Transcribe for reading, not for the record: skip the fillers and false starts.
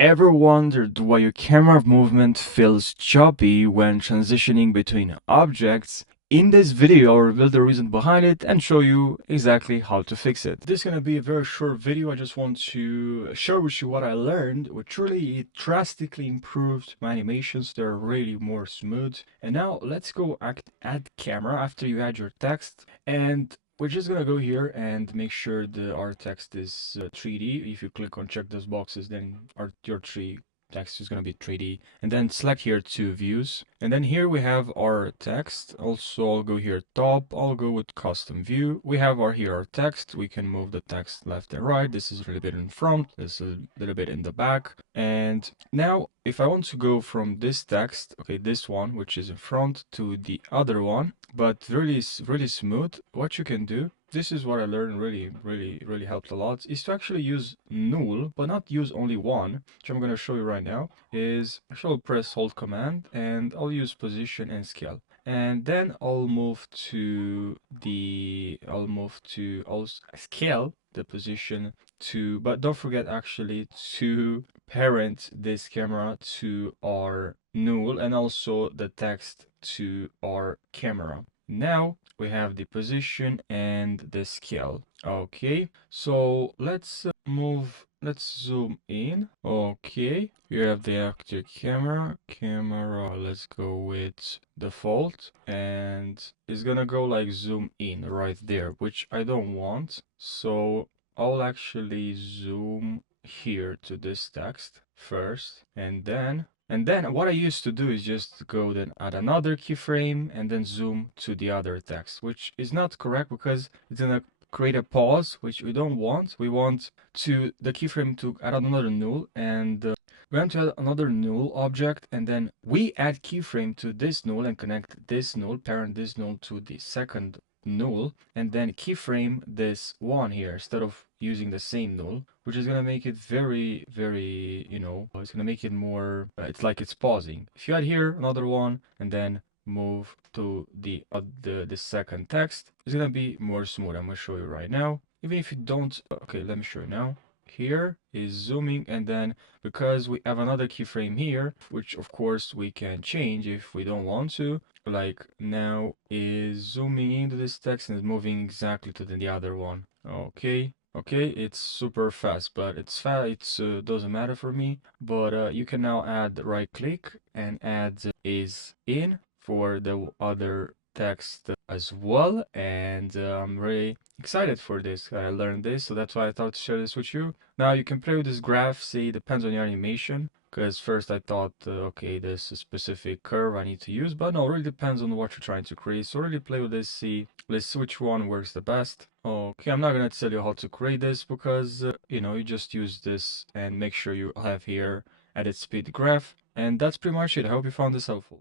Ever wondered why your camera movement feels choppy when transitioning between objects? In this video, I'll reveal the reason behind it and show you exactly how to fix it. This is going to be a very short video. I just want to share with you what I learned, which really it drastically improved my animations. They're really more smooth. And now let's go add camera after you add your text. And we're just gonna go here and make sure our text is 3D. If you click on check those boxes, then your text is gonna be 3D. And then select here two views. And then here we have our text. Also, I'll go here top. I'll go with custom view. We have our text. We can move the text left and right. This is a little bit in front. This is a little bit in the back. And now, if I want to go from this text, okay, this one, which is in front, to the other one, but really smooth, what you can do, this is what I learned, really helped a lot, is to actually use null, but not use only one, which I'm going to show you right now. Is actually I'll press hold command and I'll use position and scale, and then I'll scale the position to, but don't forget actually to parent this camera to our null and also the text to our camera. Now we have the position and the scale. Okay, so let's zoom in. Okay, you have the active camera. Let's go with default, and it's gonna go like zoom in right there, which I don't want. So I'll actually zoom here to this text first, and then what I used to do is just go then add another keyframe and then zoom to the other text, which is not correct because it's gonna create a pause, which we don't want. We want the keyframe to add another null, and we want to add another null object, and then we add keyframe to this null and connect this null, parent this null to the second null, and then keyframe this one here instead of using the same null, which is gonna make it very, it's gonna make it more, it's like it's pausing. If you add here another one and then move to the second text, it's gonna be more smooth. I'm gonna show you right now. Even if you don't, okay, let me show you now. Here is zooming, and then because we have another keyframe here, which of course we can change if we don't want to, like now is zooming into this text and is moving exactly to the other one. Okay, it's super fast, but it's doesn't matter for me. But you can now add right click and add is in for the other text as well, and I'm really excited for this. I learned this, so that's why I thought to share this with you. Now you can play with this graph. See, it depends on your animation. Because first I thought, okay, there's a specific curve I need to use, but no, it really depends on what you're trying to create. So really play with this, see, let's see which one works the best. Okay, I'm not gonna tell you how to create this because, you just use this and make sure you have here edit speed graph. And that's pretty much it. I hope you found this helpful.